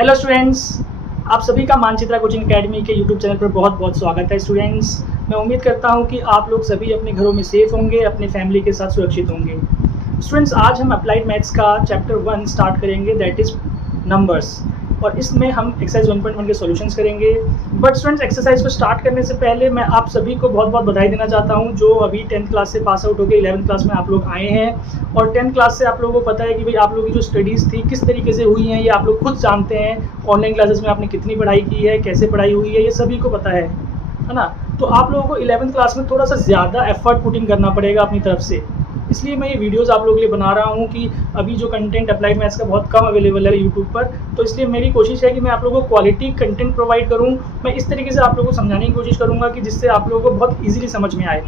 Hello students, आप सभी का मानचित्रा कोचिंग एकेडमी के यूट्यूब चैनल पर बहुत बहुत स्वागत है। स्टूडेंट्स, मैं उम्मीद करता हूं कि आप लोग सभी अपने घरों में सेफ होंगे, अपने फैमिली के साथ सुरक्षित होंगे। स्टूडेंट्स, आज हम अप्लाइड मैथ्स का चैप्टर 1 स्टार्ट करेंगे, दैट इज़ नंबर्स, और इसमें हम एक्सरसाइज 1.1 के सॉल्यूशंस करेंगे। बट स्टूडेंट्स, एक्सरसाइज को स्टार्ट करने से पहले मैं आप सभी को बहुत बहुत बधाई देना चाहता हूं जो अभी 10th क्लास से पास आउट होकर 11th क्लास में आप लोग आए हैं। और 10th क्लास से आप लोगों को पता है कि भाई आप लोगों की जो स्टडीज़ थी किस तरीके से हुई हैं, ये आप लोग खुद जानते हैं। ऑनलाइन क्लासेस में आपने कितनी पढ़ाई की है, कैसे पढ़ाई हुई है, ये सभी को पता है ना। तो आप लोगों को 11th क्लास में थोड़ा सा ज़्यादा एफर्ट पुटिंग करना पड़ेगा अपनी तरफ से। इसलिए मैं ये वीडियोज़ आप लोगों के लिए बना रहा हूँ कि अभी जो कंटेंट अप्लाइड मैथ्स का बहुत कम अवेलेबल है यूट्यूब पर, तो इसलिए मेरी कोशिश है कि मैं आप लोगों को क्वालिटी कंटेंट प्रोवाइड करूँ। मैं इस तरीके से आप लोगों को समझाने की कोशिश करूँगा कि जिससे आप लोगों को बहुत ईजिली समझ में आए।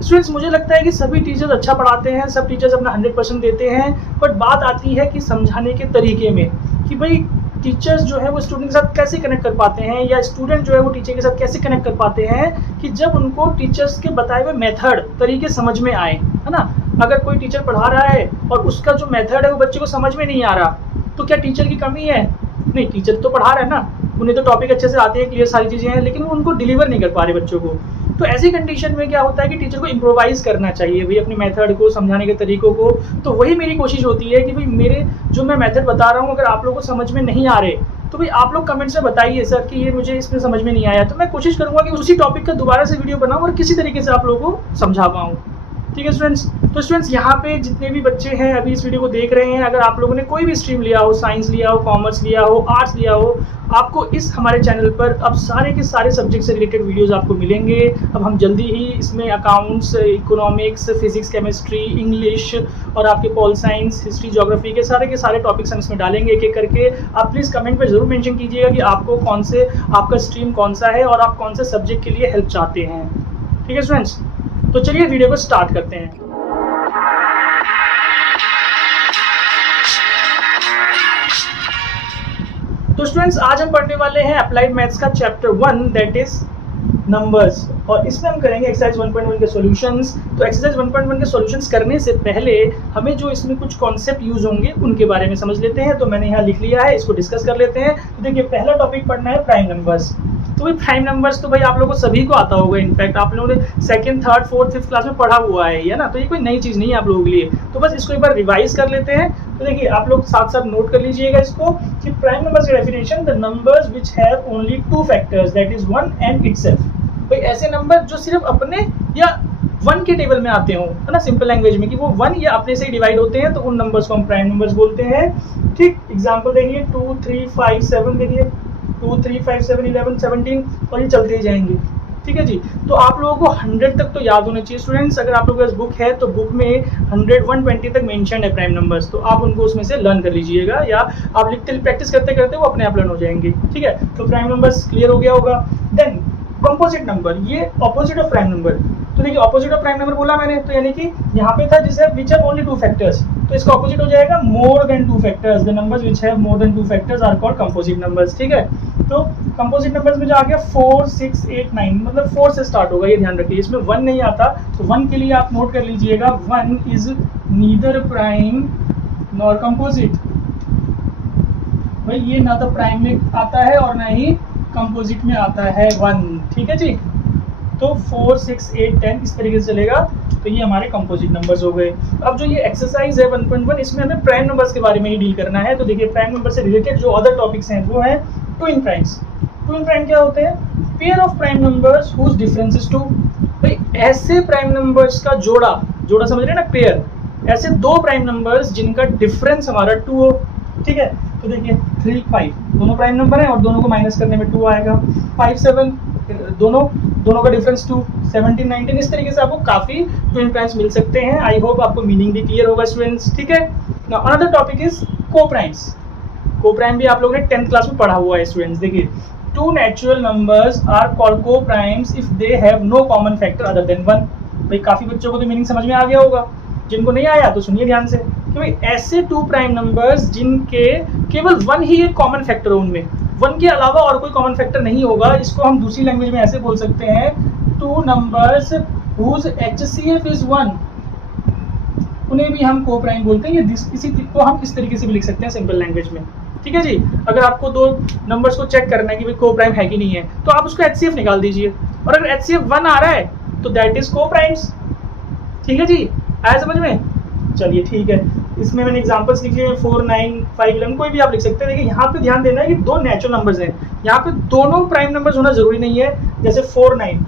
स्टूडेंट्स, मुझे लगता है कि सभी टीचर्स अच्छा पढ़ाते हैं, सब टीचर्स अपना 100% देते हैं, बट बात आती है कि समझाने के तरीके में कि भाई टीचर्स जो है वो स्टूडेंट के साथ कैसे कनेक्ट कर पाते हैं, या स्टूडेंट जो है वो टीचर के साथ कैसे कनेक्ट कर पाते हैं कि जब उनको टीचर्स के बताए हुए मेथड तरीके समझ में आए, है ना। अगर कोई टीचर पढ़ा रहा है और उसका जो मेथड है वो बच्चे को समझ में नहीं आ रहा, तो क्या टीचर की कमी है? नहीं, टीचर तो पढ़ा रहा है ना, उन्हें तो टॉपिक अच्छे से आते हैं, क्लियर सारी चीज़ें हैं, लेकिन वो उनको डिलीवर नहीं कर पा रहे बच्चों को। तो ऐसी कंडीशन में क्या होता है कि टीचर को इम्प्रोवाइज करना चाहिए भाई अपने मेथड को, समझाने के तरीकों को। तो वही मेरी कोशिश होती है कि भाई मेरे जो मैं मेथड बता रहा हूँ, अगर आप लोगों को समझ में नहीं आ रहे तो भाई आप लोग कमेंट्स में बताइए सर कि ये मुझे इसमें समझ में नहीं आया, तो मैं कोशिश करूँगा कि उसी टॉपिक का दोबारा से वीडियो बनाऊँ और किसी तरीके से आप लोगों को समझा पाऊँ। ठीक है स्टूडेंट्स। तो स्टूडेंट्स, यहाँ पे जितने भी बच्चे हैं अभी इस वीडियो को देख रहे हैं, अगर आप लोगों ने कोई भी स्ट्रीम लिया हो, साइंस लिया हो, कॉमर्स लिया हो, आर्ट्स लिया हो, आपको इस हमारे चैनल पर अब सारे के सारे सब्जेक्ट से रिलेटेड वीडियोस आपको मिलेंगे। अब हम जल्दी ही इसमें accounts, economics, physics, chemistry, English और आपके पॉल साइंस, हिस्ट्री, ज्योग्राफी के सारे टॉपिक्स हम इसमें डालेंगे एक एक करके। आप प्लीज़ कमेंट में ज़रूर मेंशन कीजिएगा कि आपको कौन से, आपका स्ट्रीम कौन सा है और आप कौन से सब्जेक्ट के लिए हेल्प चाहते हैं। ठीक है स्टूडेंट्स, तो चलिए वीडियो को स्टार्ट करते हैं। तो स्टूडेंट्स, आज हम पढ़ने वाले हैं अप्लाइड मैथ्स का चैप्टर 1, दैट इज नंबर्स, और इसमें हम करेंगे एक्सरसाइज 1.1 के सॉल्यूशंस। तो एक्सरसाइज 1.1 के सॉल्यूशंस करने से पहले हमें जो इसमें कुछ कॉन्सेप्ट यूज होंगे उनके बारे में समझ लेते हैं। तो मैंने यहाँ लिख लिया है, इसको डिस्कस कर लेते हैं। तो देखिए, पहला टॉपिक पढ़ना है प्राइम नंबर्स। तो भाई प्राइम नंबर्स तो भाई आप लोगों को सभी को आता होगा, इनफैक्ट आप लोगों ने second, third, fourth, fifth class में पढ़ा हुआ है ना। तो ये कोई नई चीज़ नहीं है आप लोगों के लिए, तो बस इसको एक बार रिवाइज कर लेते हैं। तो देखिए, आप लोग साथ साथ नोट कर लीजिएगा इसको कि प्राइम नंबर्स की definition, the numbers which have only two factors, that is 1 and itself. भाई ऐसे नंबर जो सिर्फ अपने या 1 के टेबल में आते हो, है ना, सिंपल लैंग्वेज में, कि वो 1 या अपने से ही डिवाइड होते हैं, तो उन नंबर्स को हम प्राइम नंबर्स बोलते हैं। ठीक, एग्जांपल देखिए 2, 3, 5, 7, देखिए 2, 3, 5, 7, 11, 17 और ये चलते ही जाएंगे। ठीक है जी। तो आप लोगों को 100 तक तो याद होने चाहिए स्टूडेंट्स। अगर आप लोगों के पास बुक है तो बुक में 100, 120 तक मेंशन है प्राइम नंबर्स, तो आप उनको उसमें से लर्न कर लीजिएगा, या आप लिखते प्रैक्टिस करते करते वो अपने आप लर्न हो जाएंगे। ठीक है, तो प्राइम नंबर्स क्लियर हो गया होगा। देन कंपोजिट नंबर, ये ऑपोजिट ऑफ प्राइम नंबर। तो देखिए, ऑपोजिट ऑफ प्राइम नंबर बोला मैंने, तो यानी कि यहाँ पे था जिसे विच हैव ओनली 2 फैक्टर्स, तो इसका ऑपोजिट हो जाएगा more than 2 factors. The numbers which have more than 2 factors are called composite numbers. ठीक है, तो कंपोजिट नंबर्स में जो आ गया 4, 6, 8, 9, मतलब 4 से स्टार्ट होगा, ये ध्यान रखिए। इसमें 1 नहीं आता, तो 1 के लिए आप नोट कर लीजिएगा, 1 is neither prime nor composite. भाई ये ना तो प्राइम में आता है और ना ही कंपोजिट में आता है 1। ठीक है जी। तो 4, 6, 8, 10 इस तरीके से चलेगा, तो ये हमारे कंपोजिट नंबर्स हो गए। अब जो ये एक्सरसाइज है 1.1, इसमें हमें प्राइम नंबर्स के बारे में ही डील करना है। तो देखिए, प्राइम नंबर से रिलेटेड जो अदर टॉपिक्स हैं वो है ट्विन प्राइम्स। ट्विन प्राइम क्या होते हैं? Pair of prime numbers whose difference is 2। भाई ऐसे प्राइम नंबर्स का जोड़ा समझ रहे हैं ना, पेयर, ऐसे 2 प्राइम नंबर्स जिनका डिफरेंस हमारा 2 हो। ठीक है, तो देखिए 3, 5 दोनों प्राइम नंबर हैं और दोनों को माइनस करने में 2 आएगा। 5, 7 दोनों का डिफरेंस 2, 17, 19, इस तरीके से आपको काफी ट्विन प्राइम्स मिल सकते हैं। आई होप आपको मीनिंग भी क्लियर होगा स्टूडेंट्स। ठीक है, नाउ अनदर टॉपिक इज को प्राइम्स। को प्राइम भी आप लोगों ने 10th क्लास में पढ़ा हुआ है स्टूडेंट्स। देखिए, 2 natural numbers are called coprimes if they have no common factor other than 1। भाई काफी बच्चों को तो मीनिंग समझ में आ गया होगा, जिनको नहीं आया तो सुनिए ध्यान से कि भाई ऐसे 2 प्राइम नंबर्स जिनके केवल 1 ही एक कॉमन फैक्टर हो, उनमें 1 के अलावा और कोई कॉमन फैक्टर नहीं होगा। इसको हम दूसरी लैंग्वेज में ऐसे बोल सकते हैं, 2 नंबर्स हुज HCF इज 1, उन्हें भी हम को प्राइम बोलते हैं। इसी को हम इस तरीके से भी लिख सकते हैं सिंपल लैंग्वेज में। ठीक है जी। अगर आपको दो नंबर्स को चेक करना है कि भाई को प्राइम है कि नहीं है, तो आप उसका HCF निकाल दीजिए, और अगर HCF 1 आ रहा है तो दैट इज को प्राइम्स। ठीक है जी, आया समझ में? चलिए ठीक है, इसमें मैंने एग्जांपल्स लिखे हैं 4, 9, 5, 11, कोई भी आप लिख सकते हैं। देखिए यहाँ पे ध्यान देना है कि दो नेचुरल नंबर्स हैं, यहाँ पे दोनों प्राइम नंबर्स होना जरूरी नहीं है। जैसे 4, 9,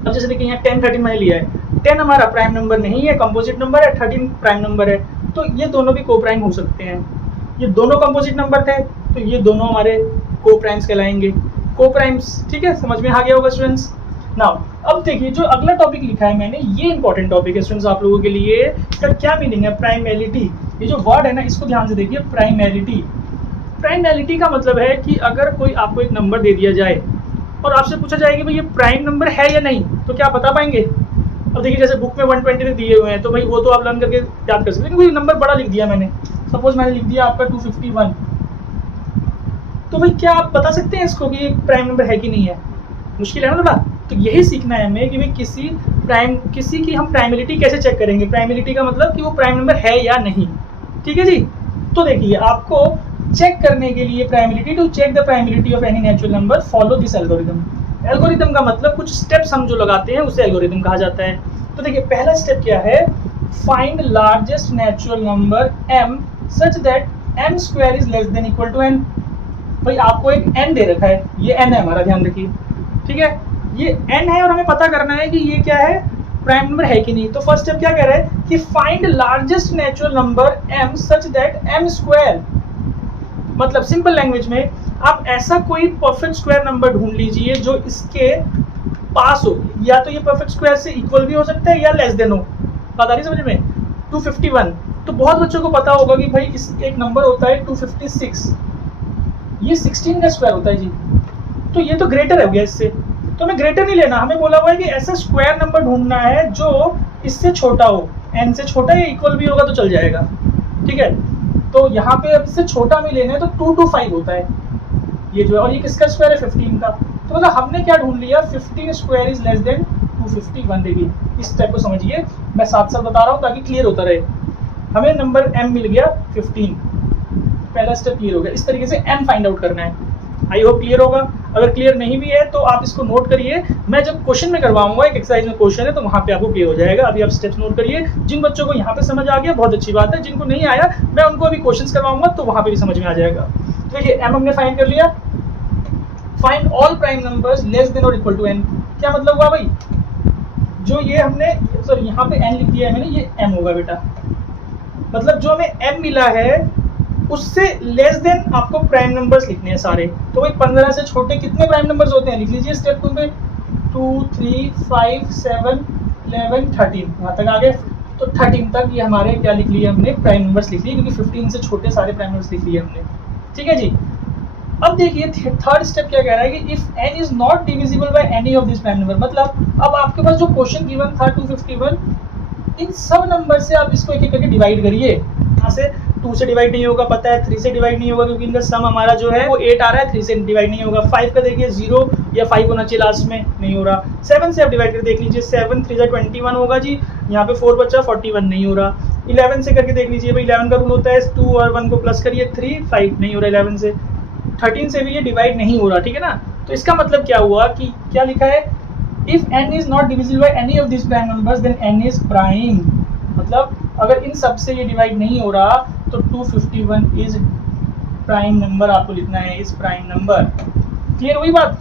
अब जैसे देखिए यहाँ 10, 13 मैंने लिया है, 10 हमारा प्राइम नंबर नहीं है, कंपोजिट नंबर है, 13 प्राइम नंबर है, तो ये दोनों भी को प्राइम हो सकते हैं। ये दोनों कंपोजिट नंबर थे तो ये दोनों हमारे को प्राइम्स कहलाएंगे, को प्राइम्स। ठीक है, समझ में आ गया होगा स्टूडेंट्स। नाउ अब देखिए जो अगला टॉपिक लिखा है मैंने, ये इंपॉर्टेंट टॉपिक है स्टूडेंट्स आप लोगों के लिए। इसका क्या मीनिंग है? प्राइमेलिटी। ये जो वर्ड है ना, इसको ध्यान से देखिए, प्राइमेलिटी। प्राइमेलिटी का मतलब है कि अगर कोई आपको एक नंबर दे दिया जाए और आपसे पूछा जाए कि भाई ये प्राइम नंबर है या नहीं, तो क्या आप बता पाएंगे? अब देखिए जैसे बुक में 120 दिए हुए हैं, तो भाई वो तो आप लर्न करके याद कर सकते हैं। कोई नंबर बड़ा लिख दिया मैंने, सपोज मैंने लिख दिया आपका 251, तो भाई क्या आप बता सकते हैं इसको कि ये प्राइम नंबर है कि नहीं है? मुश्किल है ना थोड़ा। तो यही सीखना है हमें कि भाई किसी की हम प्राइमेलिटी कैसे चेक करेंगे। प्राइमेलिटी का मतलब कि वो प्राइम नंबर है या नहीं। ठीक है जी। तो देखिए आपको चेक करने के लिए primality, to check the primality of any natural number follow this algorithm. Algorithm का मतलब कुछ स्टेप्स हम जो लगाते हैं उसे एल्गोरिथम कहा जाता है। तो देखिए पहला स्टेप क्या है? Find largest natural number m such that m square is less than equal to n। भाई आपको एक n दे रखा है, ये n है हमारा, ध्यान रखिए। ठीक है, ये n है और हमें पता करना है कि ये क्या है, प्राइम नंबर है कि नहीं। तो फर्स्ट स्टेप क्या कह रहा है कि find largest natural number m such that m square, मतलब सिंपल लैंग्वेज में आप ऐसा कोई परफेक्ट स्क्वायर नंबर ढूंढ लीजिए जो इसके पास हो, या तो ये परफेक्ट स्क्वायर से इक्वल भी हो सकता है या लेस देन हो। बात आ रही समझ में? 251, तो बहुत बच्चों को पता होगा कि भाई इस एक नंबर होता है 256, ये 16 का स्क्वायर होता है जी, तो ये तो ग्रेटर हो गया इससे। तो हमें ग्रेटर नहीं लेना, हमें बोला हुआ है कि ऐसा स्क्वायर नंबर ढूंढना है जो इससे छोटा हो, n से छोटा या इक्वल भी होगा तो चल जाएगा। ठीक है, तो यहाँ पे अब इससे छोटा में लेना है तो 225 होता है ये जो है, और ये किसका स्क्वायर है? 15 का। तो मतलब हमने क्या ढूंढ लिया? 15 स्क्वायर इज लेस देन 251। देखिए इस टाइप को समझिए, मैं साथ साथ बता रहा हूँ ताकि क्लियर होता रहे। हमें नंबर m मिल गया 15, पहला स्टेप क्लियर हो गया। इस तरीके से n फाइंड आउट करना है। आई होप क्लियर होगा। अगर क्लियर नहीं भी है तो आप इसको नोट करिए, मैं जब क्वेश्चन में करवाऊंगा, एक एक्सरसाइज में क्वेश्चन है तो वहाँ पे आपको क्लियर हो जाएगा। अभी आप स्टेप्स नोट करिए। जिन बच्चों को यहाँ पे समझ आ गया बहुत अच्छी बात है, जिनको नहीं आया मैं उनको अभी क्वेश्चन करवाऊंगा तो वहाँ पे भी समझ में आ जाएगा। तो देखिए m हमने फाइंड कर लिया। Find all prime numbers less than और इक्वल टू n। क्या मतलब हुआ भाई? जो ये हमने, सॉरी यहाँ पे n लिख दिया है मैंने, ये m होगा बेटा। मतलब जो हमें m मिला है उससे लेस देन आपको प्राइम नंबर्स लिखने हैं सारे। तो भाई 15 से छोटे कितने प्राइम नंबर्स होते हैं? लिख लीजिए स्टेप 2 में, 2, 3, 5, 7, 11, 13, यहाँ तक आ गए। तो 13 तक ये हमारे क्या लिख लिए हमने? प्राइम नंबर्स लिख लिए, क्योंकि 15 से छोटे सारे प्राइम नंबर्स लिख लिए हमने। ठीक है जी। अब देखिए थर्ड स्टेप क्या कह रहा है कि if n is not divisible by any of this prime number. मतलब अब आपके पास जो क्वेश्चन गिवन था 251, इन सब नंबर से आप इसको एक एक करके डिवाइड करिए। यहाँ से 2 से डिवाइड नहीं होगा, पता है 3 से डिवाइड नहीं होगा क्योंकि इनका सम हमारा जो है वो 8 आ रहा है, 3 से डिवाइड नहीं होगा। 5 का देखिए 0 या 5 होना चाहिए लास्ट में, नहीं हो रहा। 7 से आप डिवाइड करके देख लीजिए, 7 3 21 होगा जी, यहाँ पे 4 बचा, 41 नहीं हो रहा। 11 से करके देख लीजिए भाई, 11 का रूल होता है 2 और 1 को प्लस करिए 3, 5 नहीं हो रहा 11 से। 13 से भी ये डिवाइड नहीं हो रहा, ठीक है ना। तो इसका मतलब क्या हुआ कि क्या लिखा है? If n is not divisible by any of this prime numbers then n is prime. मतलब अगर इन सब से ये डिवाइड नहीं हो रहा तो 251 इज प्राइम नंबर आपको लिखना है, इज प्राइम नंबर। क्लियर हुई बात?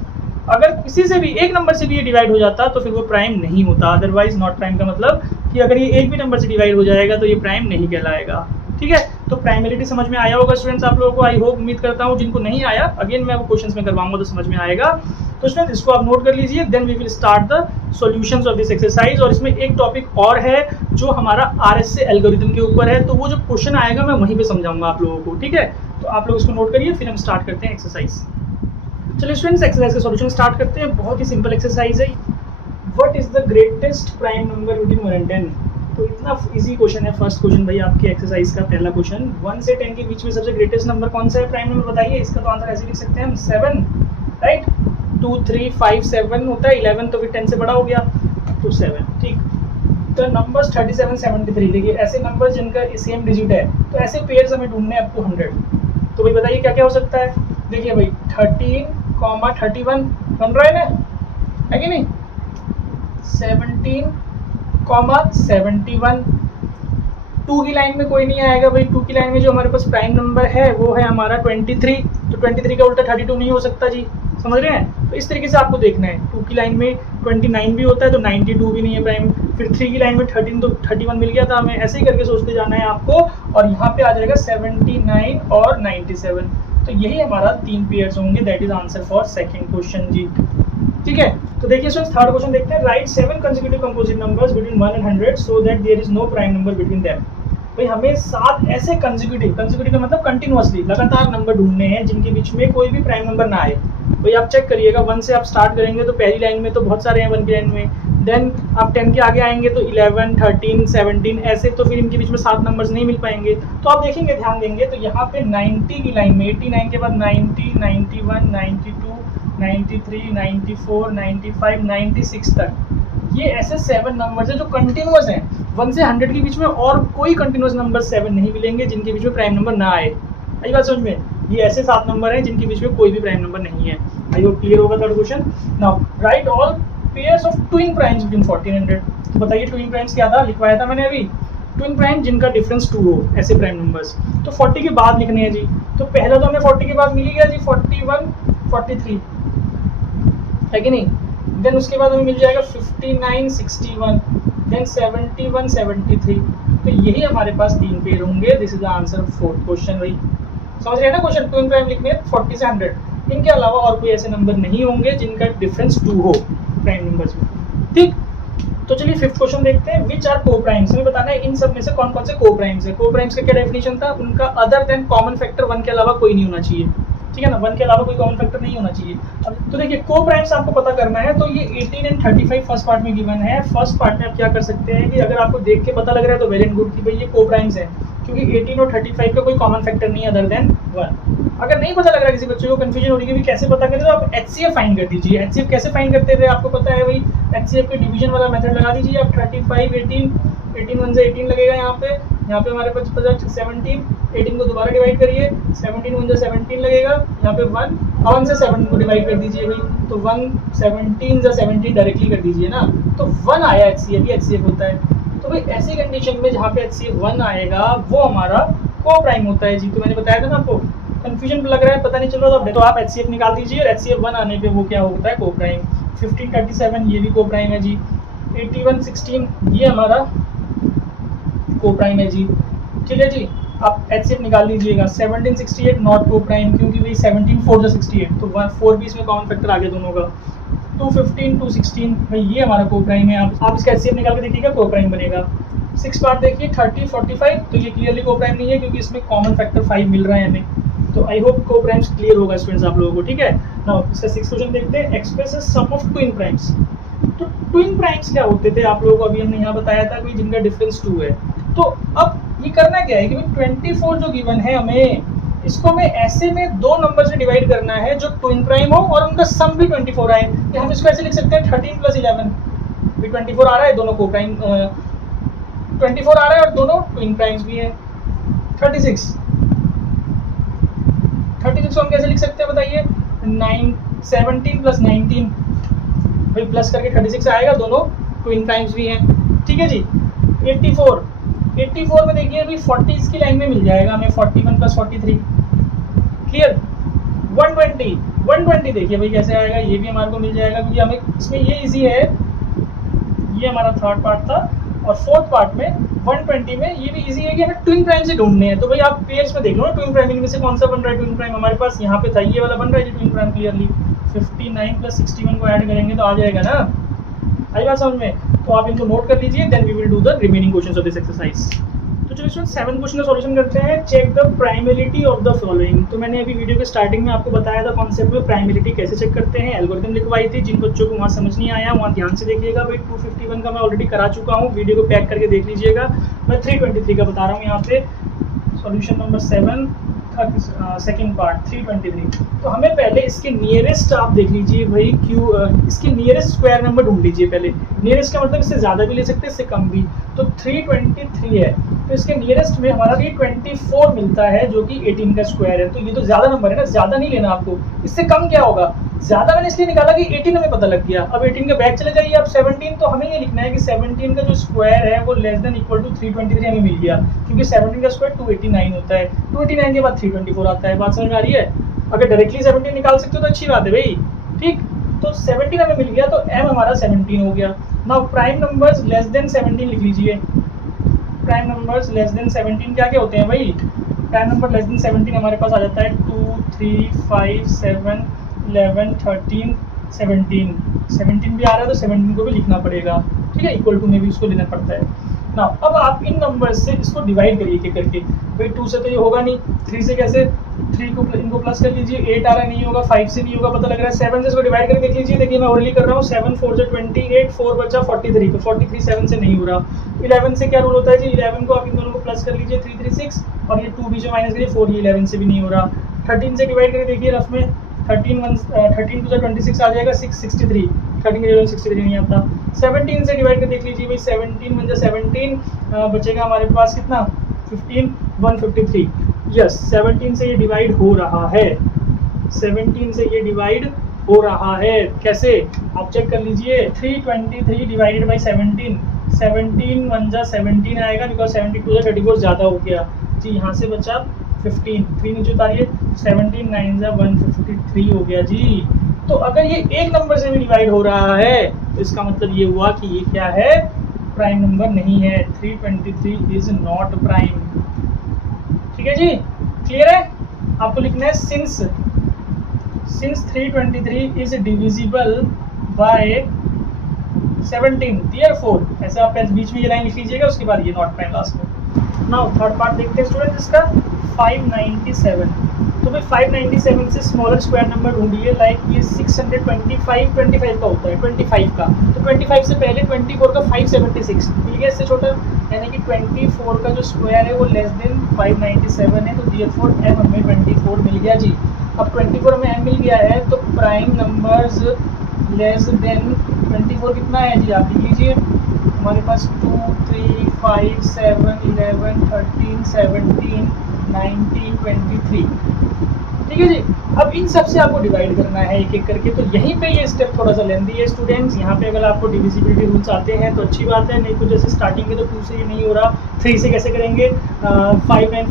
अगर किसी से भी एक नंबर से भी ये डिवाइड हो जाता तो फिर वो प्राइम नहीं होता, अदरवाइज नॉट प्राइम का मतलब कि अगर ये एक भी नंबर से डिवाइड हो जाएगा तो ये प्राइम नहीं कहलाएगा। ठीक है, तो प्राइमरिटी समझ में आया होगा स्टूडेंट्स आप लोगों को, आई होप, उम्मीद करता हूँ। जिनको नहीं आया अगेन मैं वो क्वेश्चंस में करवाऊंगा तो समझ में आएगा। तो स्टूडेंट्स इसको आप नोट कर लीजिए, then we will start the solutions of this exercise. और इसमें एक टॉपिक और है जो हमारा RSA एल्गोरिथम के ऊपर है, तो वो जो क्वेश्चन आएगा मैं वहीं पे समझाऊंगा आप लोगों को। ठीक है, तो आप लोग इसको नोट करिए, फिर हम स्टार्ट करते हैं एक्सरसाइज। चलिए स्टूडेंट्स एक्सरसाइज का सॉल्यूशन स्टार्ट करते हैं। बहुत ही सिंपल एक्सरसाइज है। What is the greatest prime number between 1 and 10? तो इतना इजी क्वेश्चन है। फर्स्ट क्वेश्चन भाई आपके एक्सरसाइज का पहला क्वेश्चन, 1 से 10 के बीच में सबसे ग्रेटेस्ट नंबर कौन सा है? प्राइम नंबर बताइए। इसका तो आंसर ऐसे लिख सकते हैं हम 7, राइट। 2, 3, 5, 7 होता है, 11 तो फिर 10 से बड़ा हो गया तो 7। ठीक, तो नंबर्स 37, 73। देखिए ऐसे नंबर जिनका सेम डिजिट है तो ऐसे पेयर्स हमें ढूंढने हैं अप टू 100। तो भाई बताइए क्या क्या हो सकता है। देखिए भाई 13,31 बन रहा है ना, है कि नहीं। 17,71 2 की लाइन में कोई नहीं आएगा भाई। 2 की लाइन में जो हमारे पास प्राइम नंबर है वो है हमारा 23, तो 23 का उल्टा 32 नहीं हो सकता जी, समझ रहे हैं। तो इस तरीके से आपको देखना है। 2 की लाइन में 29 भी होता है तो 92 भी नहीं है प्राइम। फिर 3 की लाइन में 13 तो 31 मिल गया था हमें, ऐसे ही करके सोचते जाना है आपको। और यहाँ पे आ जाएगा 79 और 97। तो यही हमारा 3 पेयर्स होंगे। That is answer for second question जी, ठीक है। तो देखिए स्टूडेंट्स थर्ड क्वेश्चन देखते हैं। Right 7 consecutive composite numbers between 1 and 100 so that there is no prime number between them. भाई हमें 7 ऐसे कंसेक्यूटिव का मतलब कंटिन्यूअसली लगातार नंबर ढूंढने हैं जिनके बीच में कोई भी प्राइम नंबर ना आए। भाई आप चेक करिएगा, 1 से आप स्टार्ट करेंगे तो पहली लाइन में तो बहुत सारे हैं 1 की लाइन में, देन आप 10 के आगे आएंगे तो 11, 13, 17 ऐसे, तो फिर इनके बीच में 7 नंबर्स नहीं मिल पाएंगे। तो आप देखेंगे, ध्यान देंगे तो यहाँ पे 90 की लाइन में 89 के बाद 90, 91, 92, 93, 94, 95, 96 तक, ये ऐसे 7 नंबर्स हैं जो कंटिन्यूअस हैं। 1 से 100 के बीच में और कोई कंटिन्यूअस नंबर 7 नहीं मिलेंगे जिनके बीच में प्राइम नंबर ना आए। आई बात समझ में। ये ऐसे 7 नंबर हैं जिनके बीच में कोई भी प्राइम नंबर नहीं है। आई होप क्लियर होगा third question. Now right all pairs of twin primes between 40 and 100। तो बताइए ट्विन प्राइम्स क्या था, लिखवाया था मैंने अभी। ट्विन प्राइम जिनका डिफरेंस 2 हो, ऐसे प्राइम नंबर्स। तो 40 के बाद लिखने हैं जी। तो पहला तो हमें 40 के बाद मिल गया जी 41, 43, है कि नहीं। देन उसके बाद हमें मिल जाएगा 59, 61, देन 71, 73। तो यही हमारे पास 3 पेयर होंगे। This is the answer fourth question. भाई समझ रहे हैं ना क्वेश्चन। ट्विन प्राइम लिखने हैं 40 से 100, इनके अलावा और कोई ऐसे नंबर नहीं होंगे जिनका डिफरेंस 2 हो प्राइम नंबर्स में, ठीक। तो चलिए फिफ्थ क्वेश्चन देखते हैं। विच आर को प्राइम्स। हमें बताना है इन सब में से कौन कौन से को प्राइम्स है। को प्राइम्स का क्या डेफिनेशन था, उनका अदर देन कॉमन फैक्टर 1 के अलावा कोई नहीं होना चाहिए, ठीक है ना। 1 के अलावा कोई कॉमन फैक्टर नहीं होना चाहिए। अब तो देखिए को प्राइम्स आपको पता करना है। तो ये 18 and 35 फर्स्ट पार्ट में गिवन है। फर्स्ट पार्ट में आप क्या कर सकते हैं कि अगर आपको देख के पता लग रहा है तो वेल एंड गुड कि भाई ये को प्राइम्स है, क्योंकि 18 और 35 का कोई कॉमन फैक्टर नहीं है अदर देन 1। अगर नहीं पता लग रहा है, किसी बच्चे को कंफ्यूजन हो रही है कि कैसे पता करें, तो आप HCF फाइंड कर दीजिए। HCF कैसे फाइंड करते थे आपको पता है भाई। HCF के डिवीजन वाला मेथड लगा दीजिए आप। 35, 18, 1 से 18 लगेगा यहाँ पे हमारे पास 17, 18 को दोबारा डिवाइड करिए, 17 1 से 17 लगेगा, यहाँ पे 1 से 7 को डिवाइड कर दीजिए भाई। तो 1 17 से 17 डायरेक्टली कर दीजिए ना, तो 1 आया। HCF ही HCF होता है। तो भाई ऐसी कंडीशन में जहाँ पे HCF 1 आएगा वो हमारा को प्राइम होता है जी। तो मैंने बताया था ना आपको, कंफ्यूजन लग रहा है, पता नहीं चल रहा था, तो आप HCF निकाल दीजिए और HCF 1 आने पे वो क्या होता है, को प्राइम। 15, 37 ये भी को प्राइम है जी। 81, 16 ये हमारा को प्राइम है जी, ठीक है जी। आप HCF निकाल लीजिएगा। 17, 68 नॉट को प्राइम, क्योंकि भाई 17 4 जो 68, तो 4 भी इसमें कॉमन फैक्टर आ गया दोनों का। 215, 216 भाई ये हमारा को प्राइम है। आप इसका HCF निकाल के देखिएगा, को प्राइम बनेगा। 6 पार्ट देखिए 30, 45, तो ये क्लियरली को प्राइम नहीं है क्योंकि इसमें कॉमन फैक्टर 5 मिल रहा है हमें। तो आई होप को प्राइम्स क्लियर होगा स्टूडेंट्स आप लोगों को, ठीक है। नाउ इसका 6th क्वेश्चन देखते हैं। Express sum of twin primes. तो ट्विन प्राइम्स क्या होते थे आप लोगों को अभी हमने यहाँ बताया था कि जिनका डिफरेंस 2 है। तो अब ये करना क्या है कि 24 जो गिवन है हमें, इसको हमें ऐसे में 2 नंबर से डिवाइड करना है जो ट्विन प्राइम हो और उनका सम भी 24 आए। हम इसको ऐसे लिख सकते हैं 13 + 11 भी 24 आ रहा है, दोनों को प्राइम 24 आ रहा है और दोनों ट्विन प्राइम्स भी हैं। 36 को हम कैसे लिख सकते हैं बताइए। 17 + 19 भाई प्लस करके 36 आएगा, दोनों ट्विन प्राइम्स भी हैं, ठीक है जी। 84 में देखिए अभी 40 की लाइन में मिल जाएगा हमें। 41 + 43 क्लियर। 120 देखिए भाई कैसे आएगा, ये भी हमारे को मिल जाएगा क्योंकि हमें इसमें ये इजी है। ये हमारा थर्ड पार्ट था और फोर्थ पार्ट में 120 में ये भी इजी है कि हमें ट्विन प्राइम से ढूंढने हैं। तो भाई आप पेयर्स में देख लो ना, ट्विन प्राइम इनमें से कौन सा बन रहा है ट्विन प्राइम। हमारे पास यहाँ पे था, ये वाला बन रहा है ट्विन प्राइम क्लियरली। 59 + 61 को ऐड करेंगे तो आ जाएगा ना, आई बात समझ में। तो आप इनको नोट कर लीजिए, then we will do the remaining questions of this exercise. तो चलिए स्टूडेंट 7 क्वेश्चन का सॉल्यूशन करते हैं। Check the primality of the following. तो मैंने अभी वीडियो के स्टार्टिंग में आपको बताया था कॉन्सेप्ट में प्राइमलिटी कैसे चेक करते हैं, एल्गोरिथम लिखवाई थी। जिन बच्चों को वहाँ समझ नहीं आया वहाँ ध्यान से देखिएगा। भाई 251 का मैं ऑलरेडी करा चुका हूँ, वीडियो को पैक करके देख लीजिएगा। मैं 323 का बता रहा हूँ यहाँ पे। सॉल्यूशन नंबर 7 इसका सेकंड पार्ट 323। तो हमें पहले इसके नियरेस्ट आप देख लीजिए भाई इसके नियरेस्ट स्क्वायर नंबर ढूंढ लीजिए पहले। नियरेस्ट का मतलब इससे ज़्यादा भी ले सकते हैं, इससे कम भी। तो 323 है, तो इसके नियरेस्ट में हमारा 324 मिलता है जो कि 18 का स्क्वायर है। तो ये तो ज़्यादा नंबर है ना, ज़्यादा नहीं लेना आपको। इससे कम क्या होगा, ज़्यादा मैंने इसलिए निकाला कि 18 हमें पता लग गया। अब 18 के बैक चले जाइए आप 17, तो हमें ये लिखना है कि 17 का जो स्क्वायर है वो लेस देन इक्वल टू 323 हमें मिल गया, क्योंकि 17 का स्क्वायर 289 होता है। 289 के बाद 324 आता है। बात समझ में आ रही है? अगर डायरेक्टली 17 निकाल सकते हो तो अच्छी बात है भाई, ठीक। तो 17 हमें मिल गया, तो m हमारा 17 हो गया। Now prime numbers less than 17 लिख लीजिए। प्राइम नंबर्स लेस देन 17 क्या क्या होते हैं भाई? प्राइम नंबर लेस देन 17 हमारे पास आ जाता है 2, 3, 5, 7, 11, 13, 17। 17 भी आ रहा है तो 17 को भी लिखना पड़ेगा, ठीक है। इक्वल टू में भी उसको लेना पड़ता है ना। अब आप इन नंबर से इसको डिवाइड करिए एक करके। भाई 2 से तो ये होगा नहीं, 3 से कैसे? 3 को इनको प्लस कर लीजिए, 8 आ रहा नहीं होगा, 5 से नहीं होगा, पता लग रहा है। 7 से इसको डिवाइड करके देख लीजिए। देखिए मैं ओरली कर रहा हूँ। 7 4 जो 28, 4 बचा 43, तो 43 7 से नहीं हो रहा। 11 से क्या रूल होता है जी? 11 को आप इन दोनों को प्लस कर लीजिए 336, और ये 2 भी जो माइनस करिए 4, ये 11 से भी नहीं हो रहा। 13 से डिवाइड करके देखिए रफ में। 13 टू 26 आ जाएगा 663, 13 के 63 नहीं आता। 17 से डिवाइड कर देख लीजिए भाई। 17 बन जा 17, बचेगा हमारे पास कितना? 15, 153। यस, 17 से ये डिवाइड हो रहा है। 17 से ये डिवाइड हो रहा है। कैसे? आप चेक कर लीजिए। 323 डिवाइडेड बाई 17, 17 1 जा 17 आएगा, बिकॉज 72 जा 34 ज़्यादा हो गया जी। यहाँ से बचा 15, 3 नीचे उतारिए, 17 9 जा 153 हो गया जी। तो अगर ये एक नंबर से भी डिवाइड हो रहा है तो इसका मतलब ये हुआ कि ये क्या है? प्राइम नंबर नहीं है। 323 इज नॉट प्राइम। ठीक है जी, क्लियर है? आपको लिखना है since 323 is divisible by 17, therefore. ऐसे आप बीच में ये लाइन लिख लीजिएगा, उसके बाद ये नॉट प्राइम लास्ट में। नाउ थर्ड पार्ट देखते हैं स्टूडेंट इसका 597। तो भाई 597 से स्मॉलर स्क्वायर नंबर ढूंढिए। लाइक ये 625 का होता है, 25 का। तो 25 से पहले 24 का 576 मिल गया, इससे छोटा। यानी कि 24 का जो स्क्वायर है वो लेस देन 597 है, तो देयरफॉर m हमें 24 मिल गया जी। अब 24 हमें m मिल गया है, तो प्राइम नंबर्स लेस देन 24 कितना है जी? आप लिख लीजिए। हमारे पास 2, 3, 5, 7, 11, 13, 17, 19, 23। ठीक है जी। अब इन सब से आपको डिवाइड करना है एक एक करके। तो यहीं पे ये स्टेप थोड़ा सा लेंदी है स्टूडेंट्स। यहाँ पे अगर आपको डिविजिबिलिटी रूल्स आते हैं तो अच्छी बात है, नहीं तो जैसे स्टार्टिंग में तो 2 से ये नहीं हो रहा, 3 से कैसे करेंगे? 5 9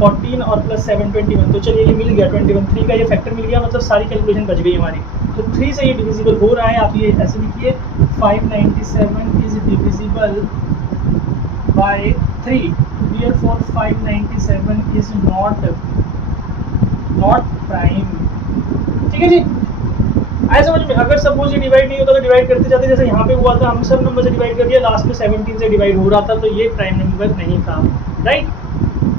14 और प्लस 7 21। तो चलिए ये मिल गया 21, 3 का ये फैक्टर मिल गया, मतलब सारी कैलकुलेशन बच गई हमारी। तो 3 से ये डिविजिबल हो रहा है। आप ये ऐसे लिखिए 597 is divisible by 3, therefore 597 is not prime। ठीक है जी, आए समझ में? अगर सपोज ये डिवाइड नहीं होता तो डिवाइड करते जाते, जैसे यहाँ पे हुआ था, हम सब नंबर से डिवाइड कर दिया, लास्ट में 17 से डिवाइड हो रहा था, तो ये प्राइम नंबर नहीं था, राइट।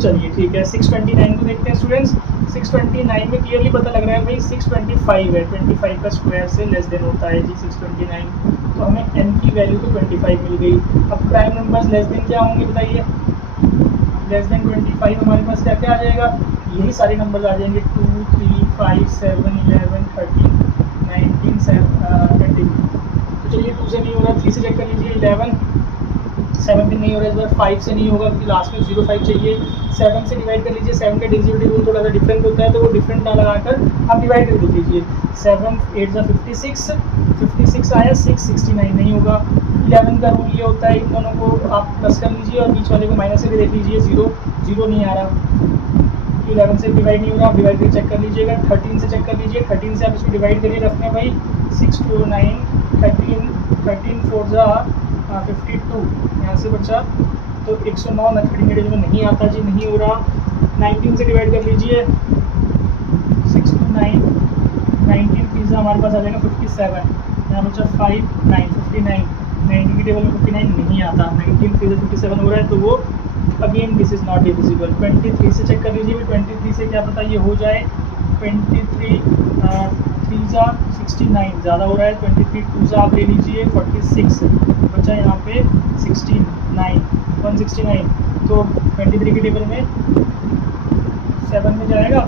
चलिए ठीक है, 629 को देखते हैं स्टूडेंट्स। 629 में क्लियरली पता लग रहा है भाई 625 है, 25 का स्क्वायर से लेस देन होता है जी 629। तो हमें n की वैल्यू तो 25 मिल गई। अब प्राइम नंबर्स लेस देन क्या होंगे बताइए? लेस देन 25 हमारे पास क्या क्या आ जाएगा? यही सारे नंबर्स आ जाएंगे, 2, 3, 5, 7, 11, 13, 19, 20। तो चलिए 2 से नहीं होगा, 3 से चेक कर लीजिए। 11, 7 भी नहीं हो रहा इस बार, 5 से नहीं होगा क्योंकि लास्ट में 05 चाहिए। 7 से डिवाइड कर लीजिए। 7 का डिविजिबिलिटी रूल थोड़ा सा डिफरेंट होता है, तो वो डिफरेंट ना लगाकर आप डिवाइड कर दीजिए। 7 8 जा 56 आया, 669 नहीं होगा। 11 का रूल ये होता है, इन दोनों को आप प्लस कर लीजिए और बीच वाले को माइनस से भी देख लीजिए। 0 नहीं आ रहा, 11 से डिवाइड नहीं हो रहा, आप डिवाइड करके चेक कर लीजिएगा। 13 से चेक कर लीजिए। 13 से आप इसको डिवाइड करिए रखने भाई। 6 2 9 13 4 जा 52, यहाँ से बचा तो 109। ना 13 में नहीं आता जी, नहीं हो रहा। 19 से डिवाइड कर लीजिए। 6 2 9 19 पिज़्ज़ा हमारे पास आ जाएगा 57, यहाँ बचा 5 9 59। 19 की टेबल में 59 नहीं आता, 19 पिज़्ज़ा 57 हो रहा है, तो वो again this is not divisible. 23 से चेक कर लीजिए। 23 से क्या पता ये हो जाए। 23 3 जा 69 ज़्यादा हो रहा है। 23 2 जा आप ले लीजिए 46, बचा यहाँ पे 169। तो 23 की टेबल में 7 में जाएगा,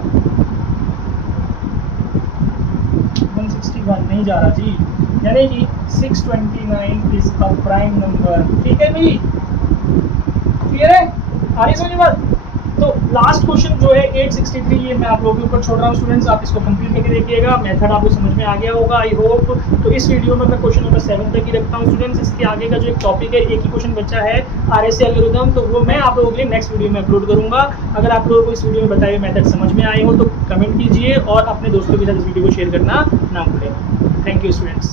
161 नहीं जा रहा जी, यानी कि 629 इज अ प्राइम नंबर। ठीक है भाई, क्लियर है, आ रही समझ बात। तो लास्ट क्वेश्चन जो है 863, ये मैं आप लोगों के ऊपर छोड़ रहा हूँ स्टूडेंट्स, आप इसको कंप्लीट करके देखिएगा। मेथड आपको समझ में आ गया होगा आई होप। तो इस वीडियो में मैं क्वेश्चन नंबर 7 तक ही रखता हूँ स्टूडेंट्स। इसके आगे का जो एक टॉपिक है, एक ही क्वेश्चन बचा है RSA एल्गोरिथम, तो वो मैं आप लोगों के लिए नेक्स्ट वीडियो में अपलोड करूंगा। अगर आप लोगों को इस वीडियो में बताए हुए मेथड समझ में आए हो तो कमेंट कीजिए और अपने दोस्तों के साथ इस वीडियो को शेयर करना ना भूलें। Thank you students.